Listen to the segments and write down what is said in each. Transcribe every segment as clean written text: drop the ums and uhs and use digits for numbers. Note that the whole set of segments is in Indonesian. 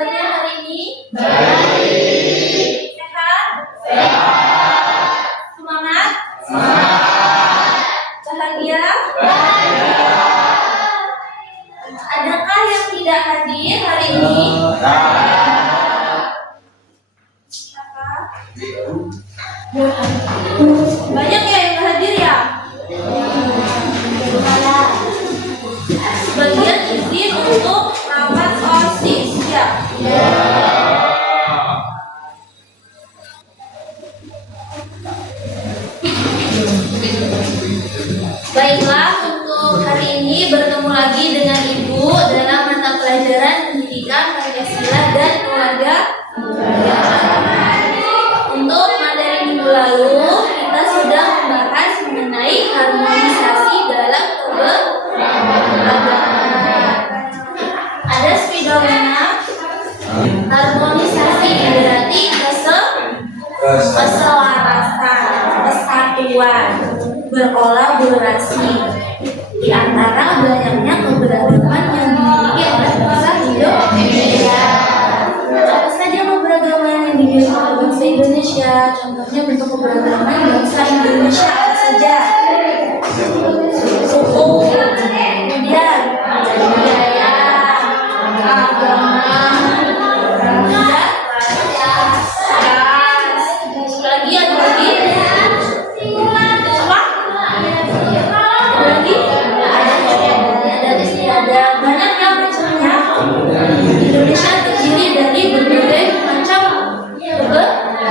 kabarnya hari ini? Baik. Sehat? Sehat. Semangat? Semangat. Bahagia? Bahagia. Adakah yang tidak hadir hari ini? Banyak ya yang hadir ya? Sebagian izin untuk rapat OSIS ya? Baiklah, untuk hari ini bertemu lagi dengan Ibu dalam mata pelajaran pendidikan Pancasila dan keluarga. Untuk materi minggu lalu kita sudah membahas mengenai harmonisasi dalam keberagaman. Ada spidolina. Harmonisasi berarti keselarasan, kesatuan, berkolaborasi di antara banyaknya keberagaman yang dimiliki oleh bangsa Indonesia. Apa saja keberagaman yang dimiliki oleh bangsa Indonesia? Contohnya bentuk keberagaman bangsa Indonesia apa saja? Suku, kemudian budaya, agama, ras, lagi ada lagi apa? Lagi ada istiadat, banyak yang macamnya. Indonesia terdiri dari berbagai macam keberagaman.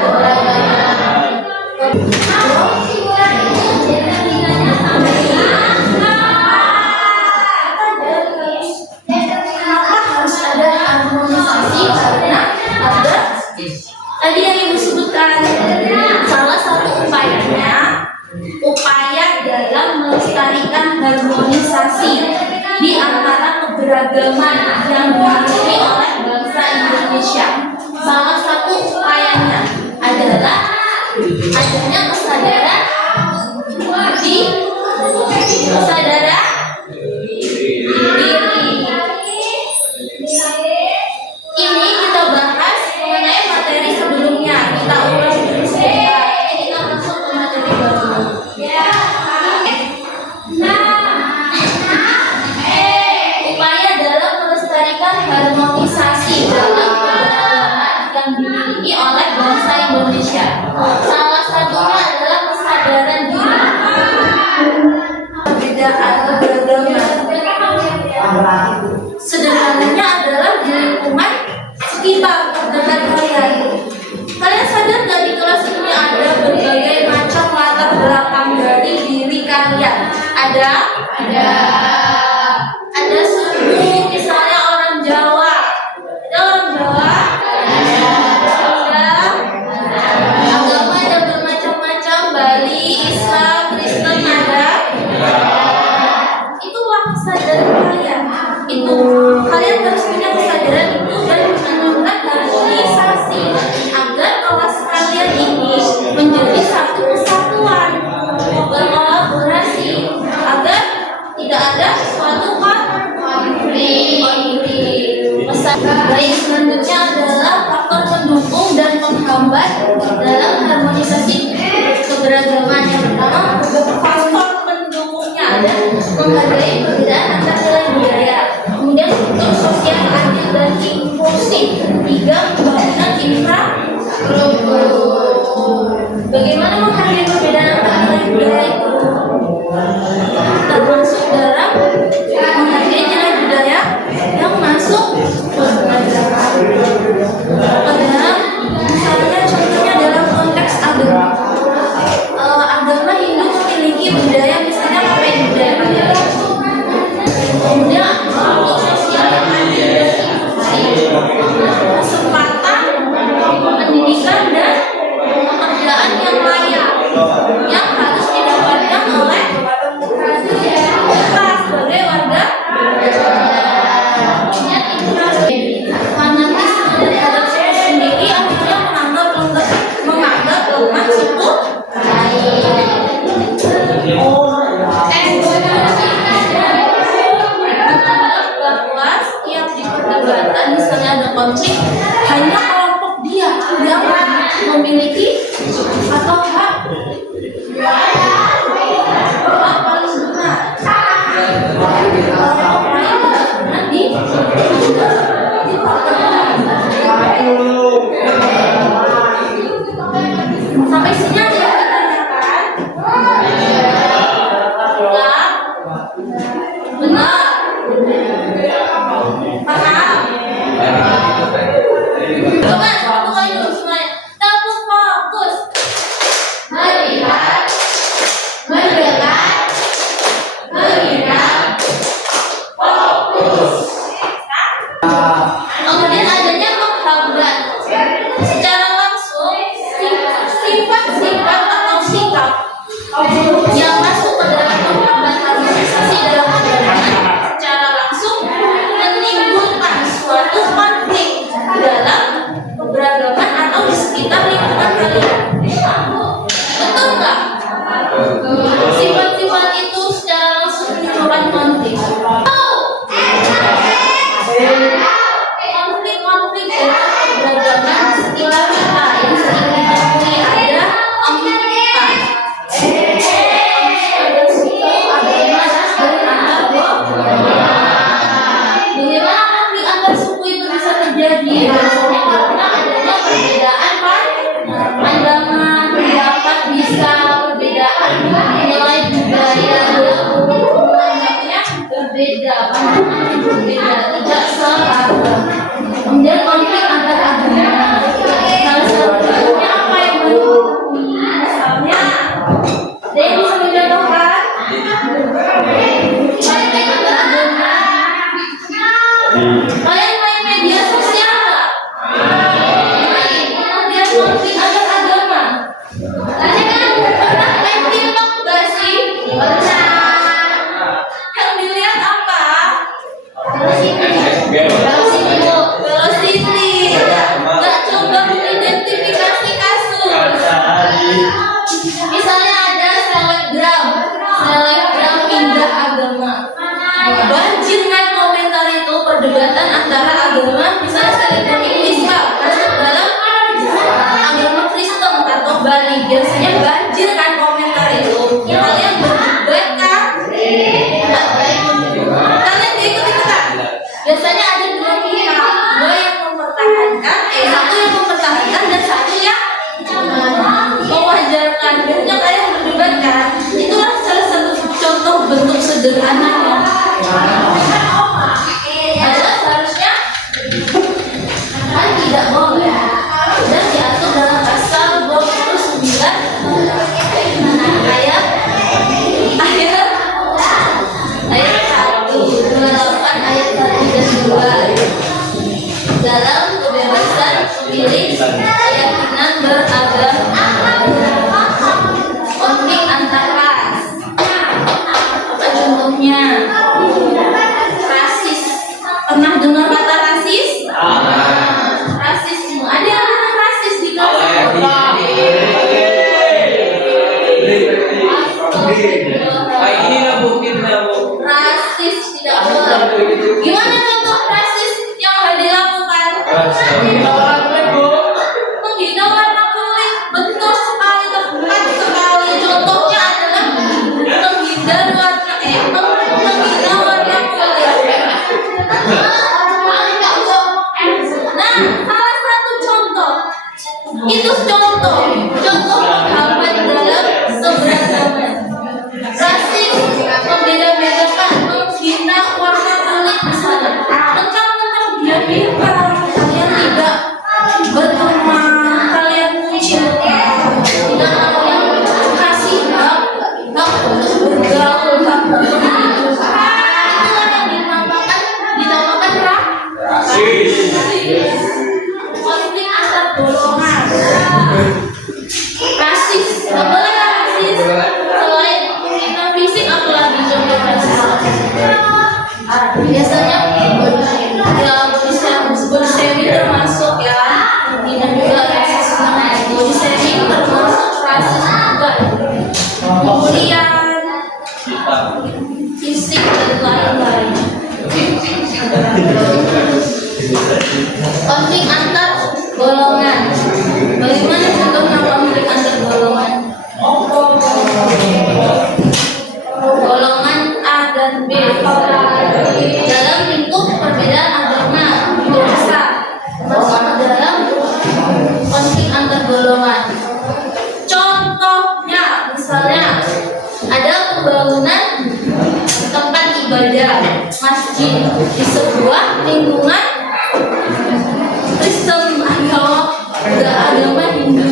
Kenapa harus ada harmonisasi? Karena ada tadi yang Ibu sebutkan, salah satu upaya dalam melestarikan harmonisasi di antara keberagaman yang dimiliki oleh bangsa Indonesia. Salah satu upayanya adalah adanya kesadaran diri. Ini kita bahas mengenai materi sebelumnya. Kita ulas dulu sebentar. Ini kita masuk ke materi baru. Upaya dalam melestarikan harmonisasi ada konflik hanya kelompok dia yang memiliki atau hak paling benar. Kelompok lain tidak benar sampai sini ada yang ditanyakan? Enggak? Benar? Paham? Coba satu kali dulu semuanya. Tepuk fokus. Melihat, mendengar, mengingat, fokus. Kemudian adanya penghambat. Secara langsung sifat-sifat atau sikap yang masuk ke dalam penghambat harmonisasi dalam keberagaman secara langsung menimbulkan suatu konflik dalam keberagaman atau di sekitar lingkungan kalian. Betul nggak? Sifat-sifat itu secara langsung menimbulkan konflik. Konflik-konflik dalam keberagaman di sekitar kita yang sering ditemui ada empat. Ada suku, agama, ras, dan antar golongan. Bagaimana konflik antar suku itu bisa terjadi? Biasanya karena adanya perbedaan pandangan, pendapat, bisa perbedaan nilai budaya, menganggapnya berbeda, pandangan berbeda, tidak seragam. Kemudian konflik antar agama. Salah satunya apa yang baru diketahui? Misalnya, ada yang bisa mencontohkan? Konflik antar agama. Kalian main media sosial nggak? Kemudian konflik antar agama. Kalian pernah main TikTok nggak sih? Pernah. Yang dilihat apa? Velocity. Nggak coba mengidentifikasi kasus. Misalnya ada selebgram pindah agama. Banjir kan komentar itu perdebatan antara agama, misalnya selebgram ini Islam masuk dalam agama Kristen atau Bali. Biasanya banjir kan komentar itu. Kalian berdebat kan? Kalian diikuti kan? Biasanya ada dua pihak, dua yang mempertahankan, satu yang mempertahankan dan satu yang mewajarkan. Biasanya kalian berdebat kan? Itulah salah satu contoh bentuk sederhananya. Adalah seharusnya kan tidak boleh dan diatur dalam pasal 29 ayat 1, 28 ayat 1 dan 2 dalam kebebasan memilih keyakinan beragama. Konflik antar ras. Apa contohnya? Rasis. Pernah dengar kata rasis? Rasisme. Ada yang pernah rasis di kelas? Rasis tidak boleh. Gimana contoh rasis yang dilakukan? Menghina warna kulit. Betul sekali, tepat sekali. Contohnya adalah menghina warna kulit. Nah, salah satu contoh. Itu contoh penghambat dalam keberagaman. Rasis, membeda-bedakan, menghina warna kulit misalnya. Mentang-mentang dia pintar, kalian tidak berteman, kalian mencinta, tidak kalian kasih hak untuk bergaul, hak untuk hidup. Itulah yang dinamakan rasis. Konflik antar golongan. Konflik antar golongan. Bagaimana contohnya konflik antar golongan? Golongan A dan B dalam lingkup perbedaan agama bisa masuk ke dalam konflik antar golongan. Contohnya, misalnya ada pembangunan tempat ibadah masjid di sebuah lingkungan Kristen atau agama Hindu.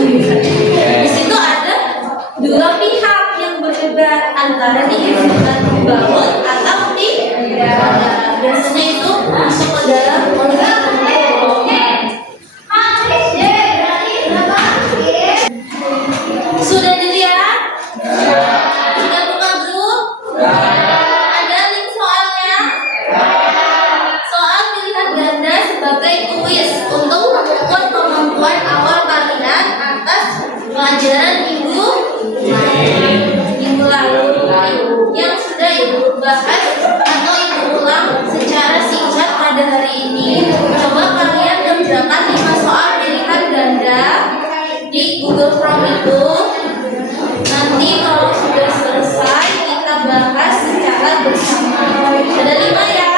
Di situ ada dua pihak yang berdebat antara diizinkan membangun atau tidak. Biasanya itu masuk ke dalam konflik antar golongan. Sudah dilihat? Sudah buka grup? Ada link soalnya? Soal pilihan ganda sebagai kuis untuk mengukur kemampuan awal kalian atas pelajaran minggu lalu yang sudah ibu bahas atau ibu ulang secara singkat pada hari ini. Coba kalian kerjakan 5 soal pilihan ganda di Google Form itu. Nanti kalau sudah selesai kita bahas secara bersama. Ada 5 ya.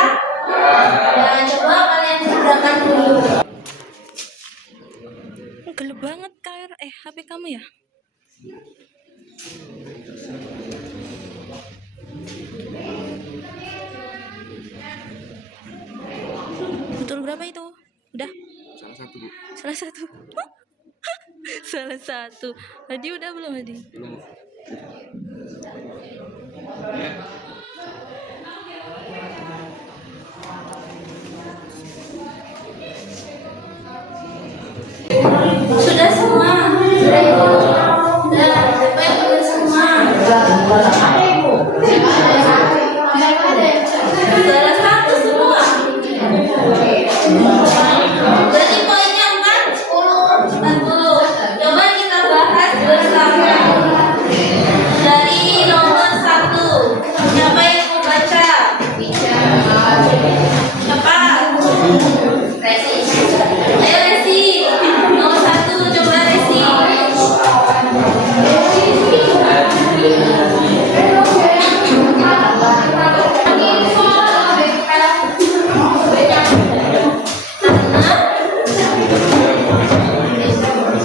Nah, coba kalian kerjakan dulu. Gelap banget HP kamu ya? Betul berapa itu? Udah? Salah satu, Bu. Salah satu. Salah satu. Hadi udah belum Hadi? Belum. Sudah semua? Sudah, siapa yang udah semua? Salah satu semua. Berarti poinnya 40. Coba kita bahas bersama. Dari nomor 1. Siapa yang mau baca? Siapa? Ayo Resi. Nomor 1, coba Resi.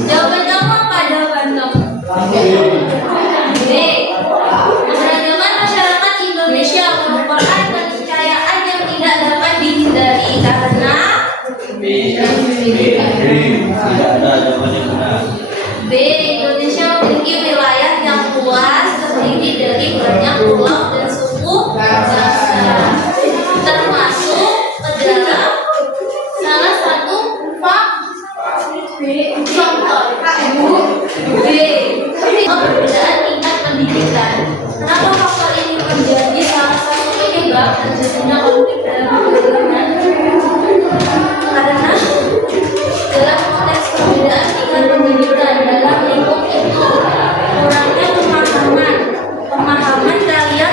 Jawaban kamu apa? Jawaban kamu? B. Keberagaman masyarakat Indonesia merupakan keniscayaan yang tidak dapat dihindari karena B. Indonesia memiliki wilayah yang luas terdiri dari banyak pulau dan suku bangsa, termasuk ke dalam salah satu contoh. B. Perbedaan tingkat pendidikan. Kenapa faktor ini menjadi salah satu penyebab terjadinya konflik dalam golongan? Karena dalam konteks perbedaan tingkat pendidikan dalam lingkup itu kurangnya pemahaman kalian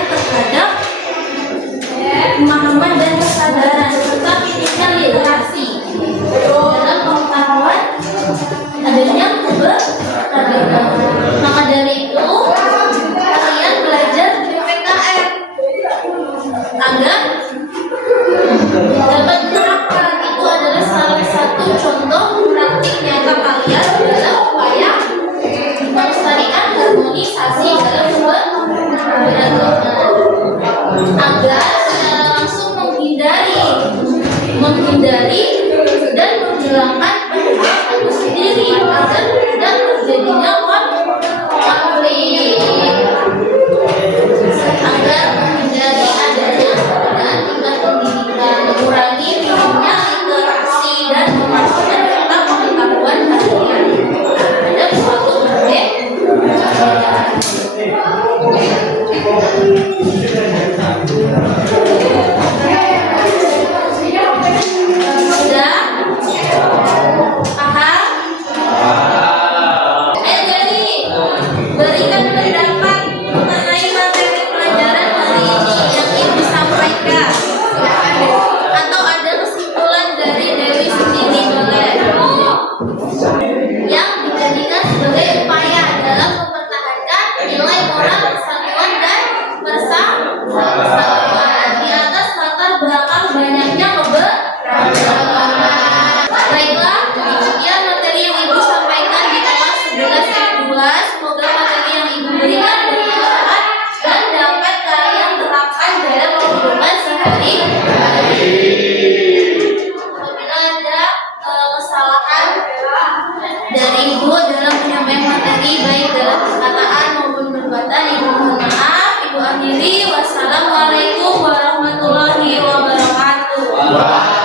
dan Ibu dalam menyampaikan materi baik dalam perkataan maupun perbuatan. Ibu mohon maaf. Ibu akhiri. Wassalamualaikum warahmatullahi wabarakatuh.